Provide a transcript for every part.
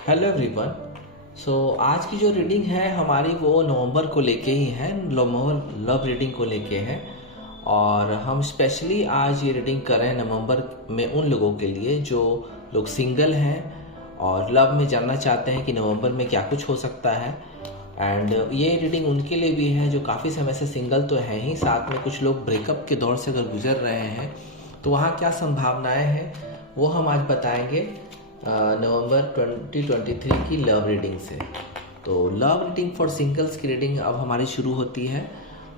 Hello everyone. आज की जो रीडिंग है हमारी वो नवंबर को लेके ही है, नवंबर लव रीडिंग को लेके है। और हम स्पेशली आज ये रीडिंग कर रहे हैं नवंबर में उन लोगों के लिए जो लोग सिंगल हैं और लव में जानना चाहते हैं कि नवंबर में क्या कुछ हो सकता है। एंड ये रीडिंग उनके लिए भी है जो काफ़ी समय से सिंगल तो है ही, साथ में कुछ लोग ब्रेकअप के दौर से अगर गुजर रहे हैं तो वहाँ क्या संभावनाएं हैं वो हम आज बताएंगे नवंबर 2023 की लव रीडिंग से। तो लव रीडिंग फॉर सिंगल्स की रीडिंग अब हमारी शुरू होती है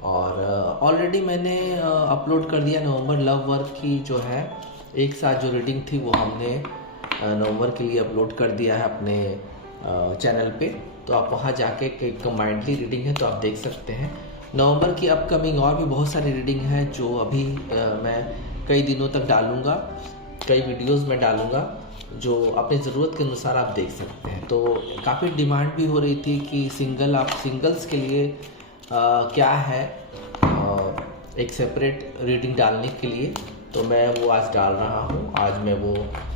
और ऑलरेडी मैंने अपलोड कर दिया नवंबर लव वर्क की जो है एक साथ जो रीडिंग थी वो हमने नवंबर के लिए अपलोड कर दिया है अपने चैनल पे। तो आप वहाँ जाके कंबाइंडली रीडिंग है तो आप देख सकते हैं। नवंबर की अपकमिंग और भी बहुत सारी रीडिंग है जो अभी मैं कई दिनों तक डालूँगा, कई वीडियोज़ में डालूँगा जो अपनी ज़रूरत के अनुसार आप देख सकते हैं। तो काफ़ी डिमांड भी हो रही थी कि सिंगल्स के लिए क्या है एक सेपरेट रीडिंग डालने के लिए, तो मैं वो आज डाल रहा हूँ, आज मैं वो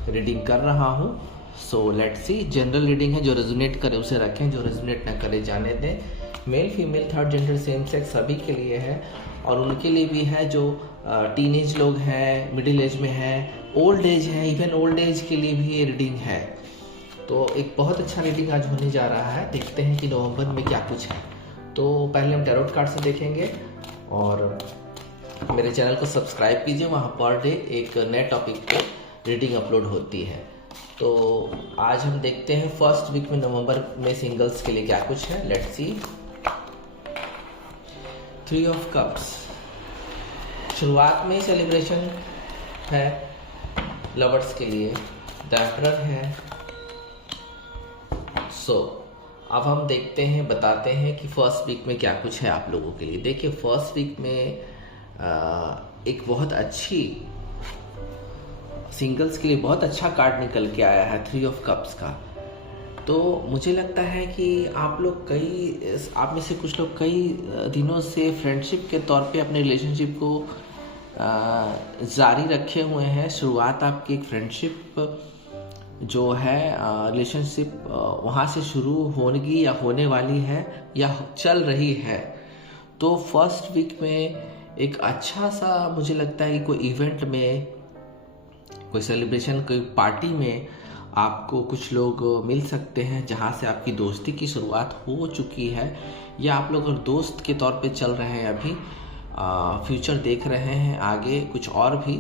रीडिंग कर रहा हूँ। So let's see. General reading है, जो रेजोनेट करे उसे रखें, जो रेजोनेट ना करे जाने दें। Male female third gender same sex सभी के लिए है और उनके लिए भी है जो टीनेज लोग हैं, मिडिल एज में हैं, ओल्ड एज है, इवन ओल्ड एज के लिए भी ये रीडिंग है। तो एक बहुत अच्छा रीडिंग आज होने जा रहा है। देखते हैं कि नवंबर में क्या कुछ है। तो पहले हम टैरोट कार्ड से देखेंगे और मेरे चैनल को सब्सक्राइब कीजिए, वहाँ पर डे एक नए टॉपिक पे रीडिंग अपलोड होती है। तो आज हम देखते हैं फर्स्ट वीक में नवंबर में सिंगल्स के लिए क्या कुछ है। Let's C. 3 ऑफ कप्स शुरुआत में ही सेलिब्रेशन है लवर्स के लिए। द एम्परर है। अब हम देखते हैं, बताते हैं कि फर्स्ट वीक में क्या कुछ है आप लोगों के लिए। देखिए फर्स्ट वीक में एक बहुत अच्छी सिंगल्स के लिए बहुत अच्छा कार्ड निकल के आया है 3 ऑफ कप्स का। तो मुझे लगता है कि आप में से कुछ लोग कई दिनों से फ्रेंडशिप के तौर पे अपने रिलेशनशिप को जारी रखे हुए हैं। शुरुआत आपकी एक फ्रेंडशिप जो है रिलेशनशिप वहाँ से शुरू होगी या होने वाली है या चल रही है। तो फर्स्ट वीक में एक अच्छा सा मुझे लगता है कि कोई इवेंट में, कोई सेलिब्रेशन, कोई पार्टी में आपको कुछ लोग मिल सकते हैं जहाँ से आपकी दोस्ती की शुरुआत हो चुकी है, या आप लोग अगर दोस्त के तौर पे चल रहे हैं, अभी फ्यूचर देख रहे हैं आगे कुछ और भी।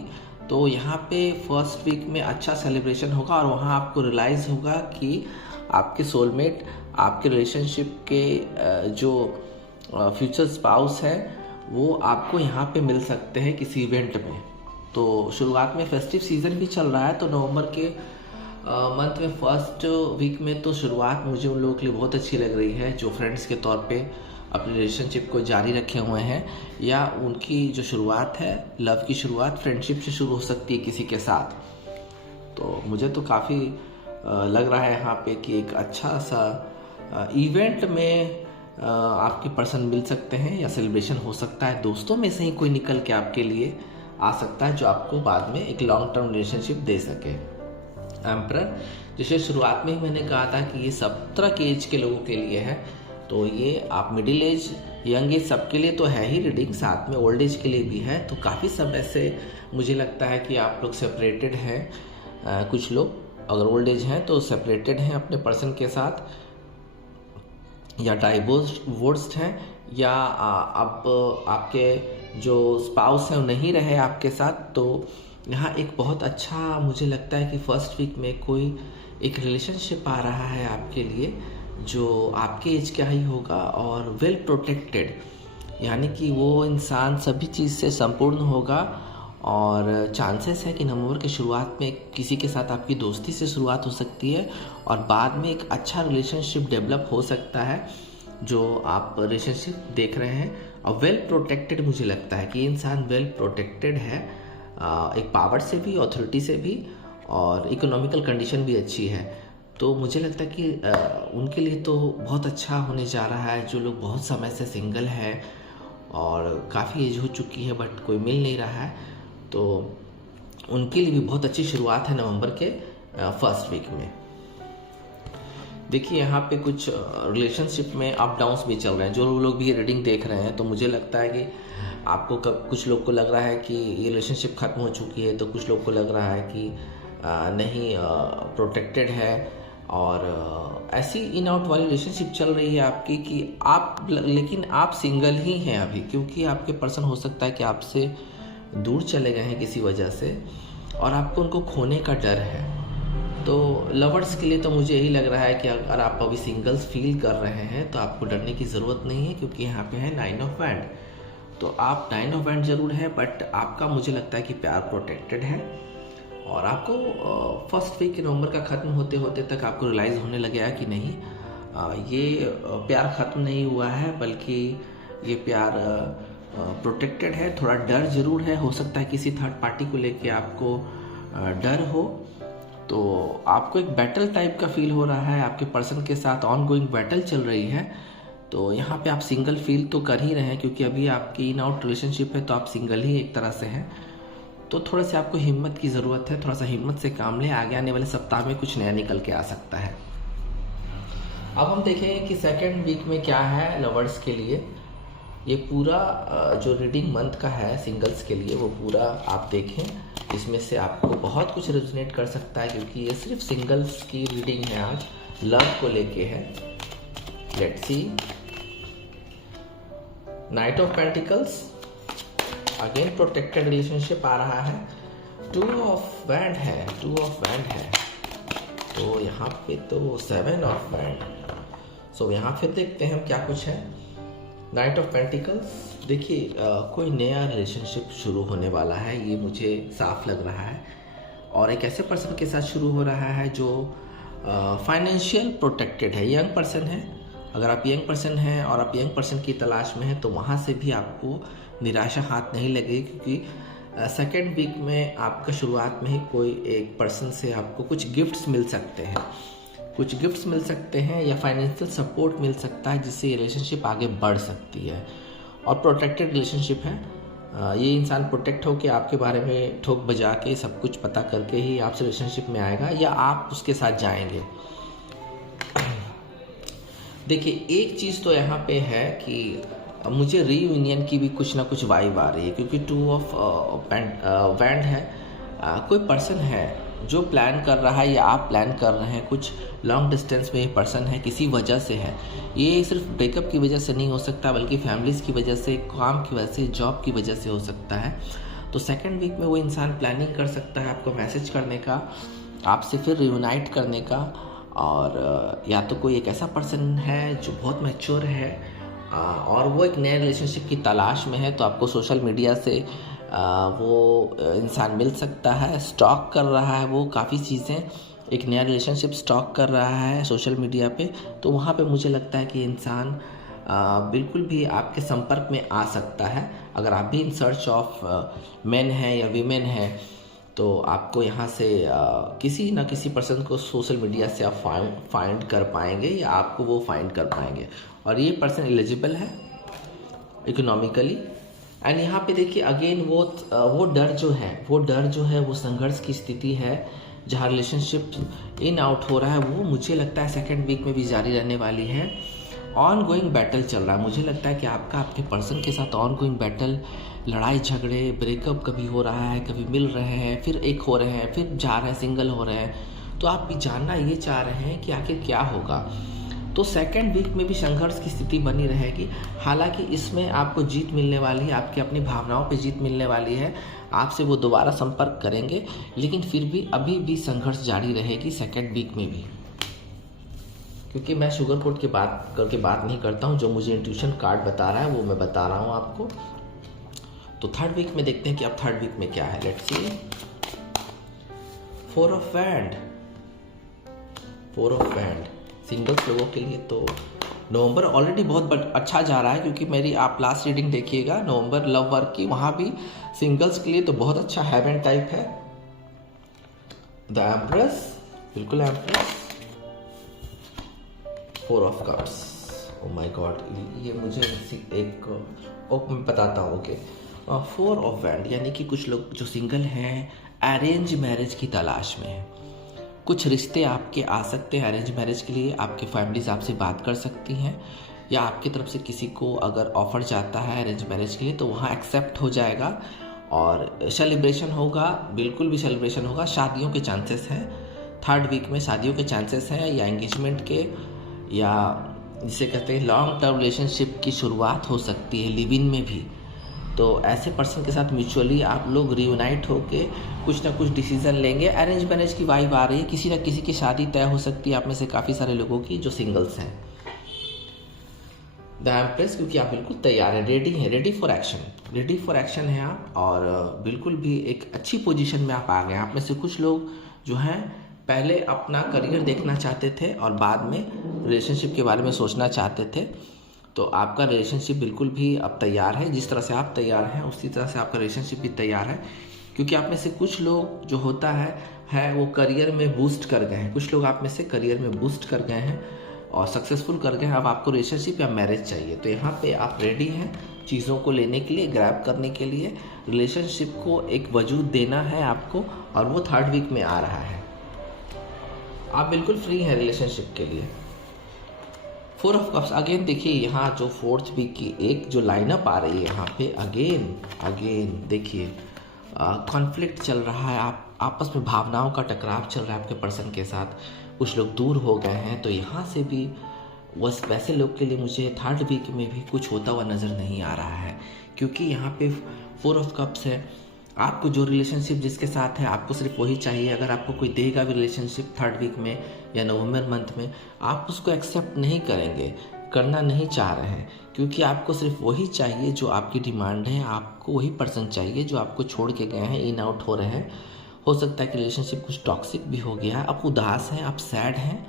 तो यहाँ पे फर्स्ट वीक में अच्छा सेलिब्रेशन होगा और वहाँ आपको रियलाइज़ होगा कि आपके सोलमेट, आपके रिलेशनशिप के जो फ्यूचर स्पाउस है वो आपको यहाँ पे मिल सकते हैं किसी इवेंट में। तो शुरुआत में फेस्टिव सीज़न भी चल रहा है, तो नवंबर के मंथ में फर्स्ट वीक में तो शुरुआत मुझे उन लोगों के लिए बहुत अच्छी लग रही है जो फ्रेंड्स के तौर पे अपने रिलेशनशिप को जारी रखे हुए हैं, या उनकी जो शुरुआत है लव की शुरुआत फ्रेंडशिप से शुरू हो सकती है किसी के साथ। तो मुझे तो काफ़ी लग रहा है यहाँ पे कि एक अच्छा सा इवेंट में आपके पर्सन मिल सकते हैं या सेलिब्रेशन हो सकता है। दोस्तों में से ही कोई निकल के आपके लिए आ सकता है जो आपको बाद में एक लॉन्ग टर्म रिलेशनशिप दे सके। एम्परर, जिसे शुरुआत में ही मैंने कहा था कि ये 17 के एज के लोगों के लिए है। तो ये आप मिडिल एज, यंग एज सबके लिए तो है ही रीडिंग, साथ में ओल्ड एज के लिए भी है। तो काफ़ी समय से मुझे लगता है कि आप लोग सेपरेटेड हैं। कुछ लोग अगर ओल्ड एज हैं तो सेपरेटेड हैं अपने पर्सन के साथ, या डाइवोर्स्ड हैं, या अब आपके जो स्पाउस हैं वो नहीं रहे आपके साथ। तो यहाँ एक बहुत अच्छा मुझे लगता है कि फर्स्ट वीक में कोई एक रिलेशनशिप आ रहा है आपके लिए जो आपके एज का ही होगा और वेल प्रोटेक्टेड, यानी कि वो इंसान सभी चीज़ से संपूर्ण होगा। और चांसेस है कि नवंबर की शुरुआत में किसी के साथ आपकी दोस्ती से शुरुआत हो सकती है और बाद में एक अच्छा रिलेशनशिप डेवलप हो सकता है जो आप रिलेशनशिप देख रहे हैं। और वेल प्रोटेक्टेड, मुझे लगता है कि इंसान वेल प्रोटेक्टेड है, एक पावर से भी, अथॉरिटी से भी, और इकोनॉमिकल कंडीशन भी अच्छी है। तो मुझे लगता है कि उनके लिए तो बहुत अच्छा होने जा रहा है। जो लोग बहुत समय से सिंगल हैं और काफ़ी एज हो चुकी है बट कोई मिल नहीं रहा है, तो उनके लिए भी बहुत अच्छी शुरुआत है नवंबर के फर्स्ट वीक में। देखिए यहाँ पे कुछ रिलेशनशिप में अप डाउन्स भी चल रहे हैं। जो लोग भी ये रीडिंग देख रहे हैं तो मुझे लगता है कि आपको कुछ लोग को लग रहा है कि ये रिलेशनशिप ख़त्म हो चुकी है, तो कुछ लोग को लग रहा है कि नहीं, प्रोटेक्टेड है। और ऐसी इन आउट वाली रिलेशनशिप चल रही है आपकी कि लेकिन आप सिंगल ही हैं अभी, क्योंकि आपके पर्सन हो सकता है कि आपसे दूर चले गए हैं किसी वजह से और आपको उनको खोने का डर है। तो लवर्स के लिए तो मुझे यही लग रहा है कि अगर आप अभी सिंगल्स फील कर रहे हैं तो आपको डरने की ज़रूरत नहीं है, क्योंकि यहाँ पे है 9 ऑफ वैंड। तो आप 9 ऑफ वैंड ज़रूर है, बट आपका मुझे लगता है कि प्यार प्रोटेक्टेड है। और आपको फर्स्ट वीक नवंबर का ख़त्म होते होते तक आपको रियलाइज़ होने लगेगा कि नहीं, ये प्यार ख़त्म नहीं हुआ है, बल्कि ये प्यार प्रोटेक्टेड है। थोड़ा डर ज़रूर है, हो सकता है किसी थर्ड पार्टी को लेके आपको डर हो। तो आपको एक बैटल टाइप का फील हो रहा है, आपके पर्सन के साथ ऑन गोइंग बैटल चल रही है। तो यहाँ पे आप सिंगल फील तो कर ही रहे हैं, क्योंकि अभी आपकी इन आउट रिलेशनशिप है, तो आप सिंगल ही एक तरह से हैं। तो थोड़ा सा आपको हिम्मत की ज़रूरत है, थोड़ा सा हिम्मत से काम लें, आगे आने वाले सप्ताह में कुछ नया निकल के आ सकता है। अब हम देखेंगे कि सेकेंड वीक में क्या है लवर्स के लिए। ये पूरा जो रीडिंग मंथ का है सिंगल्स के लिए, वो पूरा आप देखें, इसमें से आपको बहुत कुछ रेजोनेट कर सकता है, क्योंकि ये सिर्फ सिंगल्स की रीडिंग है, आज लव को लेके है। Let's see, knight of pentacles, again protected relationship आ रहा है। 2 ऑफ वैंड है, 2 ऑफ वैंड है, तो यहाँ पे तो 7 ऑफ वैंड। सो यहाँ फिर देखते हैं हम क्या कुछ है। नाइट ऑफ पेंटिकल्स, देखिए कोई नया रिलेशनशिप शुरू होने वाला है, ये मुझे साफ लग रहा है। और एक ऐसे पर्सन के साथ शुरू हो रहा है जो फाइनेंशियल प्रोटेक्टेड है, यंग पर्सन है। अगर आप यंग पर्सन हैं और आप यंग पर्सन की तलाश में हैं, तो वहाँ से भी आपको निराशा हाथ नहीं लगेगी, क्योंकि सेकेंड वीक में आपका शुरुआत में ही कोई एक पर्सन से आपको कुछ गिफ्ट्स मिल सकते हैं, कुछ गिफ्ट्स मिल सकते हैं या फाइनेंशियल सपोर्ट मिल सकता है, जिससे ये रिलेशनशिप आगे बढ़ सकती है। और प्रोटेक्टेड रिलेशनशिप है, ये इंसान प्रोटेक्ट होकर आपके बारे में ठोक बजा के सब कुछ पता करके ही आपसे रिलेशनशिप में आएगा, या आप उसके साथ जाएंगे। देखिए एक चीज़ तो यहाँ पे है कि मुझे रीयूनियन की भी कुछ ना कुछ वाइब आ रही है, क्योंकि 2 ऑफ वैंड है। कोई पर्सन है जो प्लान कर रहा है या आप प्लान कर रहे हैं, कुछ लॉन्ग डिस्टेंस में ये पर्सन है, किसी वजह से है। ये सिर्फ ब्रेकअप की वजह से नहीं हो सकता, बल्कि फैमिलीज़ की वजह से, काम की वजह से, जॉब की वजह से हो सकता है। तो सेकेंड वीक में वो इंसान प्लानिंग कर सकता है आपको मैसेज करने का, आपसे फिर रियूनाइट करने का। और या तो कोई एक ऐसा पर्सन है जो बहुत मैच्योर है और वो एक नए रिलेशनशिप की तलाश में है, तो आपको सोशल मीडिया से वो इंसान मिल सकता है। स्टॉक कर रहा है वो काफ़ी चीज़ें, एक नया रिलेशनशिप स्टॉक कर रहा है सोशल मीडिया पे, तो वहाँ पे मुझे लगता है कि इंसान बिल्कुल भी आपके संपर्क में आ सकता है। अगर आप भी इन सर्च ऑफ मेन हैं या वीमेन हैं, तो आपको यहाँ से किसी ना किसी पर्सन को सोशल मीडिया से आप फाइंड कर पाएंगे, या आपको वो फाइंड कर पाएंगे। और ये पर्सन एलिजिबल है इकोनॉमिकली। एंड यहाँ पे देखिए अगेन वो डर जो है वो संघर्ष की स्थिति है, जहाँ रिलेशनशिप इन आउट हो रहा है, वो मुझे लगता है सेकेंड वीक में भी जारी रहने वाली है। ऑन गोइंग बैटल चल रहा है, मुझे लगता है कि आपके पर्सन के साथ ऑन गोइंग बैटल, लड़ाई झगड़े, ब्रेकअप कभी हो रहा है, कभी मिल रहे हैं, फिर एक हो रहे हैं, फिर जा रहे हैं, सिंगल हो रहे हैं। तो आप भी जानना ये चाह रहे हैं कि आखिर क्या होगा। तो सेकेंड वीक में भी संघर्ष की स्थिति बनी रहेगी। हालांकि इसमें आपको जीत मिलने वाली है, आपकी अपनी भावनाओं पे जीत मिलने वाली है, आपसे वो दोबारा संपर्क करेंगे, लेकिन फिर भी अभी भी संघर्ष जारी रहेगी सेकेंड वीक में भी। क्योंकि मैं शुगर कोट की बात करके बात नहीं करता हूँ, जो मुझे इंट्यूशन कार्ड बता रहा है वो मैं बता रहा हूँ आपको। तो थर्ड वीक में देखते हैं कि अब थर्ड वीक में क्या है। Let's C, 4 of wand, 4 of wand singles लोगों के लिए तो नवंबर ऑलरेडी बहुत अच्छा जा रहा है, क्योंकि मेरी आप लास्ट रीडिंग देखिएगा नवंबर लव वर्क की, वहाँ भी सिंगल्स के लिए तो बहुत अच्छा हेवन टाइप है। द एम्प्रेस, बिल्कुल empress, 4 of cups. Oh my God, ये मुझे एक मैं बताता हूँ। ओके, 4 ऑफ वैंड, यानी कि कुछ लोग जो सिंगल हैं अरेंज मैरिज की तलाश में हैं। कुछ रिश्ते आपके आ सकते हैं अरेंज मैरिज के लिए, आपकी फैमिलीज आपसे बात कर सकती हैं, या आपकी तरफ से किसी को अगर ऑफ़र जाता है अरेंज मैरिज के लिए तो वहाँ एक्सेप्ट हो जाएगा और सेलिब्रेशन होगा, बिल्कुल भी सेलिब्रेशन होगा। शादियों के चांसेस हैं, 3rd वीक में शादियों के चांसेस हैं, या एंगेजमेंट के, या जिसे कहते हैं लॉन्ग टर्म रिलेशनशिप की शुरुआत हो सकती है लिव इन में भी। तो ऐसे पर्सन के साथ म्यूचुअली आप लोग रियूनाइट होके कुछ ना कुछ डिसीजन लेंगे। अरेंज मैरिज की वाइब आ रही है, किसी ना किसी की शादी तय हो सकती है आप में से काफ़ी सारे लोगों की जो सिंगल्स हैं। द एम्प्रेस, क्योंकि आप बिल्कुल तैयार हैं, रेडी हैं, रेडी फॉर एक्शन हैं आप, और बिल्कुल भी एक अच्छी पोजीशन में आप आ गए। आप में से कुछ लोग जो हैं पहले अपना करियर देखना चाहते थे और बाद में रिलेशनशिप के बारे में सोचना चाहते थे, तो आपका रिलेशनशिप बिल्कुल भी अब तैयार है। जिस तरह से आप तैयार हैं उसी तरह से आपका रिलेशनशिप भी तैयार है, क्योंकि आप में से कुछ लोग जो होता है वो करियर में बूस्ट कर गए हैं। कुछ लोग आप में से करियर में बूस्ट कर गए हैं और सक्सेसफुल कर गए हैं। अब आपको रिलेशनशिप या मैरिज चाहिए, तो यहाँ पे आप रेडी हैं चीज़ों को लेने के लिए, ग्रैब करने के लिए। रिलेशनशिप को एक वजूद देना है आपको, और वो 3rd वीक में आ रहा है। आप बिल्कुल फ्री हैं रिलेशनशिप के लिए। 4 ऑफ कप्स, अगेन देखिए यहाँ जो 4th वीक की एक जो लाइनअप आ रही है यहाँ पे, अगेन देखिए कॉन्फ्लिक्ट चल रहा है, आप आपस में भावनाओं का टकराव चल रहा है आपके पर्सन के साथ। कुछ लोग दूर हो गए हैं, तो यहाँ से भी बस वैसे लोग के लिए मुझे 3rd वीक में भी कुछ होता हुआ नज़र नहीं आ रहा है, क्योंकि यहाँ पे 4 ऑफ कप्स है। आपको जो रिलेशनशिप जिसके साथ है आपको सिर्फ वही चाहिए। अगर आपको कोई देगा भी रिलेशनशिप 3rd वीक में या नवंबर मंथ में, आप उसको एक्सेप्ट नहीं करेंगे, करना नहीं चाह रहे हैं, क्योंकि आपको सिर्फ वही चाहिए जो आपकी डिमांड है। आपको वही पर्सन चाहिए जो आपको छोड़ के गए हैं, इन आउट हो रहे हैं। हो सकता है कि रिलेशनशिप कुछ टॉक्सिक भी हो गया है, आप उदास हैं, आप सैड हैं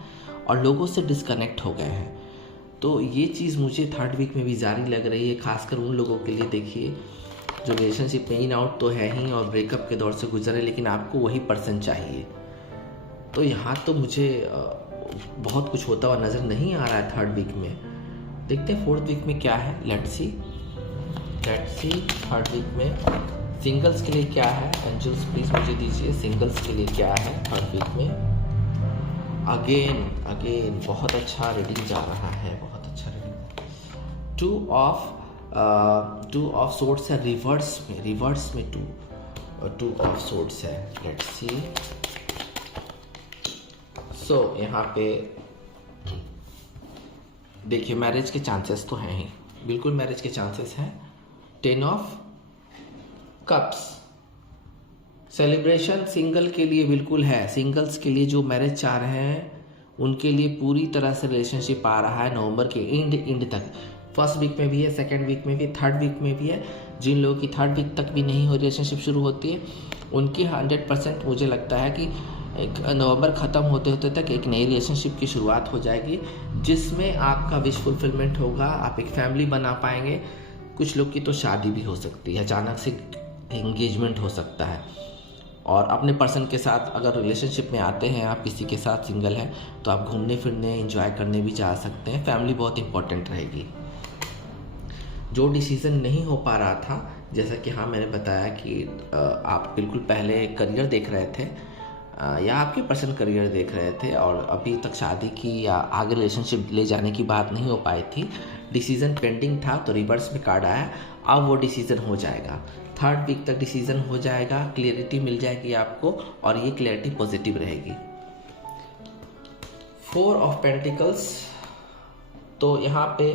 और लोगों से डिस्कनेक्ट हो गए हैं। तो ये चीज़ मुझे 3rd वीक में भी जारी लग रही है, खासकर उन लोगों के लिए। देखिए जो रिलेशनशिप में इन आउट तो है ही और ब्रेकअप के दौर से गुजरे, लेकिन आपको वही पर्सन चाहिए। तो यहाँ तो मुझे बहुत कुछ होता हुआ नज़र नहीं आ रहा है 3rd वीक में। देखते हैं 4th वीक में क्या है। लेट्स सी 3rd वीक में सिंगल्स के लिए क्या है। एंजल्स प्लीज मुझे दीजिए सिंगल्स के लिए क्या है 3rd वीक में। अगेन बहुत अच्छा रीडिंग जा रहा है, बहुत अच्छा रीडिंग। 2 ऑफ सोर्ड्स है रिवर्स में 2 ऑफ सोर्ड्स है। Let's see. सो यहाँ पे देखिए मैरिज के चांसेस तो हैं ही, बिल्कुल मैरिज के चांसेस हैं। 10 ऑफ कप्स, सेलिब्रेशन सिंगल के लिए बिल्कुल है। सिंगल्स के लिए जो मैरिज चाह रहे हैं उनके लिए पूरी तरह से रिलेशनशिप आ रहा है नवंबर के एंड तक। 1st वीक में भी है, 2nd वीक में भी, 3rd वीक में भी है। जिन लोगों की 3rd वीक तक भी नहीं हो रिलेशनशिप शुरू होती है उनकी 100% मुझे लगता है कि एक नवंबर ख़त्म होते होते तक एक नई रिलेशनशिप की शुरुआत हो जाएगी, जिसमें आपका विश फुलफिलमेंट होगा, आप एक फैमिली बना पाएंगे। कुछ लोग की तो शादी भी हो सकती है, अचानक से एंगेजमेंट हो सकता है। और अपने पर्सन के साथ अगर रिलेशनशिप में आते हैं, आप किसी के साथ सिंगल हैं, तो आप घूमने फिरने एंजॉय करने भी जा सकते हैं। फैमिली बहुत इंपॉर्टेंट रहेगी। जो डिसीज़न नहीं हो पा रहा था, जैसा कि हाँ मैंने बताया कि आप बिल्कुल पहले करियर देख रहे थे या आपके पर्सन करियर देख रहे थे और अभी तक शादी की या आगे रिलेशनशिप ले जाने की बात नहीं हो पाई थी, डिसीज़न पेंडिंग था, तो रिवर्स में कार्ड आया। अब वो डिसीज़न हो जाएगा, 3rd वीक तक डिसीज़न हो जाएगा, क्लियरिटी मिल जाएगी आपको और ये क्लियरिटी पॉजिटिव रहेगी। 4 ऑफ पेंटिकल्स, तो यहाँ पे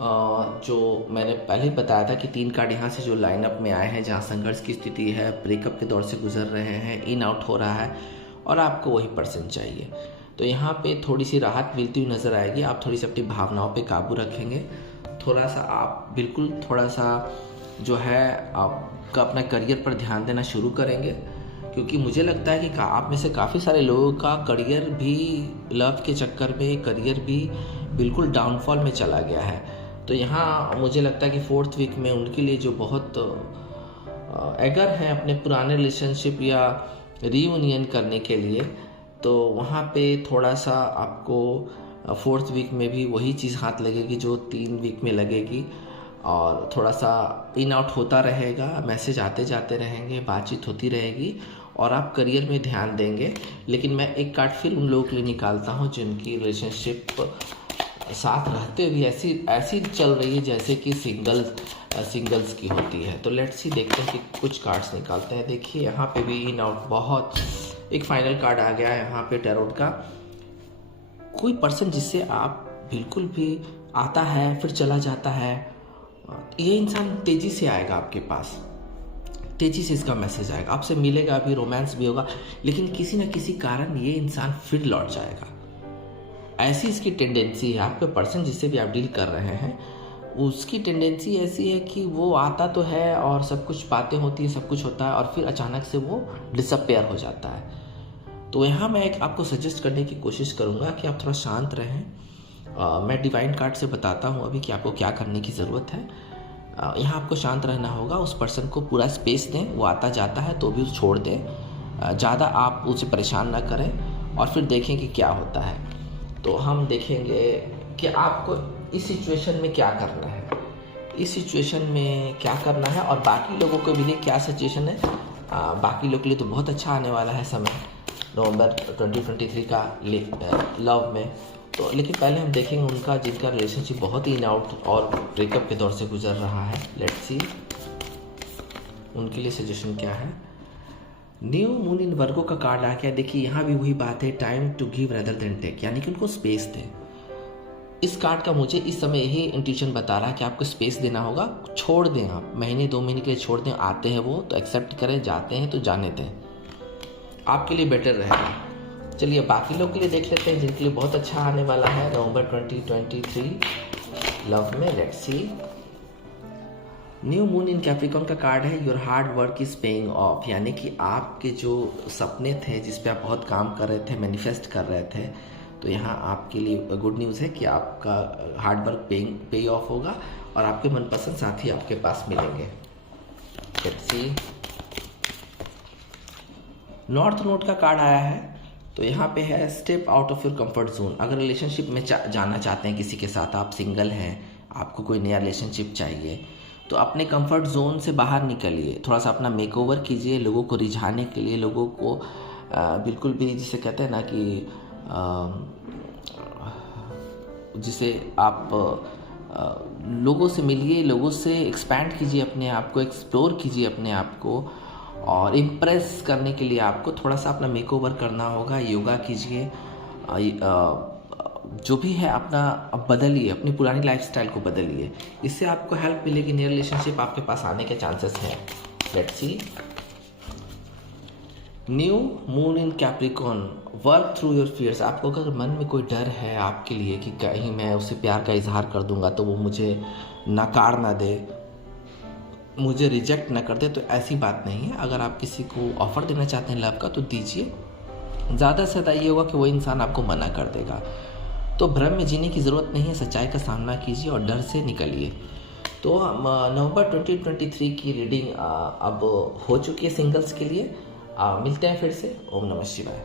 जो मैंने पहले ही बताया था कि 3 कार्ड यहाँ से जो लाइनअप में आए हैं, जहाँ संघर्ष की स्थिति है, ब्रेकअप के दौर से गुजर रहे हैं, इन आउट हो रहा है और आपको वही पर्सन चाहिए, तो यहाँ पे थोड़ी सी राहत मिलती हुई नज़र आएगी। आप थोड़ी सी अपनी भावनाओं पे काबू रखेंगे, थोड़ा सा आप बिल्कुल थोड़ा सा जो है आपका अपना करियर पर ध्यान देना शुरू करेंगे, क्योंकि मुझे लगता है कि आप में से काफ़ी सारे लोगों का करियर भी लव के चक्कर में करियर भी बिल्कुल डाउनफॉल में चला गया है। तो यहाँ मुझे लगता है कि 4th वीक में उनके लिए जो बहुत एगर हैं अपने पुराने रिलेशनशिप या रीयूनियन करने के लिए, तो वहाँ पे थोड़ा सा आपको 4th वीक में भी वही चीज़ हाथ लगेगी जो 3 वीक में लगेगी, और थोड़ा सा इन आउट होता रहेगा, मैसेज आते जाते रहेंगे, बातचीत होती रहेगी और आप करियर में ध्यान देंगे। लेकिन मैं एक कार्ड फिर उन लोगों के लिए निकालता हूँ जिनकी रिलेशनशिप साथ रहते हुए ऐसी चल रही है जैसे कि सिंगल्स की होती है। तो लेट्स सी, देखते हैं कि कुछ कार्ड्स निकालते हैं। देखिए यहाँ पे भी इन आउट, बहुत एक फाइनल कार्ड आ गया है यहाँ पे टैरोट का। कोई पर्सन जिससे आप बिल्कुल भी आता है फिर चला जाता है, ये इंसान तेजी से आएगा आपके पास, तेजी से इसका मैसेज आएगा, आपसे मिलेगा भी, रोमांस भी होगा, लेकिन किसी न किसी कारण ये इंसान फिर लौट जाएगा। ऐसी इसकी टेंडेंसी है। आपके पर्सन जिससे भी आप डील कर रहे हैं उसकी टेंडेंसी ऐसी है कि वो आता तो है और सब कुछ बातें होती है, सब कुछ होता है, और फिर अचानक से वो डिसअपेयर हो जाता है। तो यहाँ मैं एक आपको सजेस्ट करने की कोशिश करूँगा कि आप थोड़ा शांत रहें। मैं डिवाइन कार्ड से बताता हूँ अभी कि आपको क्या करने की ज़रूरत है। यहाँ आपको शांत रहना होगा, उस पर्सन को पूरा स्पेस दें, वो आता जाता है तो भी उसे छोड़ दें, ज़्यादा आप उसे परेशान ना करें, और फिर देखें कि क्या होता है। तो हम देखेंगे कि आपको इस सिचुएशन में क्या करना है, इस सिचुएशन में क्या करना है, और बाकी लोगों के लिए क्या सिचुएशन है। बाकी लोगों के लिए तो बहुत अच्छा आने वाला है समय, नवंबर 2023 का लव में। तो लेकिन पहले हम देखेंगे उनका जिनका रिलेशनशिप बहुत ही इन आउट और ब्रेकअप के दौर से गुजर रहा है। लेट्स सी उनके लिए सजेशन क्या है। न्यू मून इन वर्गो का कार्ड आ गया। देखिए यहाँ भी वही बात है, time to give rather than take, यानी कि उनको स्पेस दें। इस कार्ड का मुझे इस समय यही इंट्यूशन बता रहा है कि आपको स्पेस देना होगा, छोड़ दें, आप महीने 2 महीने के लिए छोड़ दें। आते हैं वो तो एक्सेप्ट करें, जाते हैं तो जाने दें, आपके लिए बेटर रहेगा। चलिए बाकी लोग के लिए देख लेते हैं जिनके लिए बहुत अच्छा आने वाला है नवंबर 2023 लव में। Let's see. New moon in Capricorn का कार्ड है। Your hard work is paying off, यानी कि आपके जो सपने थे, जिस पे आप बहुत काम कर रहे थे, मैनिफेस्ट कर रहे थे, तो यहाँ आपके लिए गुड न्यूज़ है कि आपका हार्ड वर्क पे ऑफ होगा और आपके मनपसंद साथी आपके पास मिलेंगे। Let's see. नॉर्थ नोड का कार्ड आया है। तो यहाँ पे है step out of your comfort zone. अगर रिलेशनशिप में जाना चाहते हैं किसी के साथ, आप सिंगल हैं, आपको कोई नया रिलेशनशिप चाहिए, तो अपने कंफर्ट जोन से बाहर निकलिए, थोड़ा सा अपना मेकओवर कीजिए, लोगों को रिझाने के लिए, लोगों को बिल्कुल भी जिसे कहते हैं ना कि जिसे आप लोगों से मिलिए, लोगों से एक्सपैंड कीजिए अपने आप को, एक्सप्लोर कीजिए अपने आप को, और इम्प्रेस करने के लिए आपको थोड़ा सा अपना मेकओवर करना होगा। योगा कीजिए, जो भी है अपना बदलिए, अपनी पुरानी लाइफस्टाइल को बदलिए, इससे आपको हेल्प मिलेगी, नया रिलेशनशिप आपके पास आने के चांसेस हैं। Let's see. New moon in Capricorn, work through your fears. आपको अगर मन में कोई डर है आपके लिए कि कहीं मैं उससे प्यार का इजहार कर दूंगा तो वो मुझे नकार ना दे, मुझे रिजेक्ट ना कर दे, तो ऐसी बात नहीं है। अगर आप किसी को ऑफर देना चाहते हैं लव का तो दीजिए, ज़्यादा से ज़्यादा ये होगा कि वो इंसान आपको मना कर देगा। तो भ्रम में जीने की ज़रूरत नहीं है, सच्चाई का सामना कीजिए और डर से निकलिए। तो नवंबर 2023 की रीडिंग अब हो चुकी है सिंगल्स के लिए। मिलते हैं फिर से। ओम नमः शिवाय।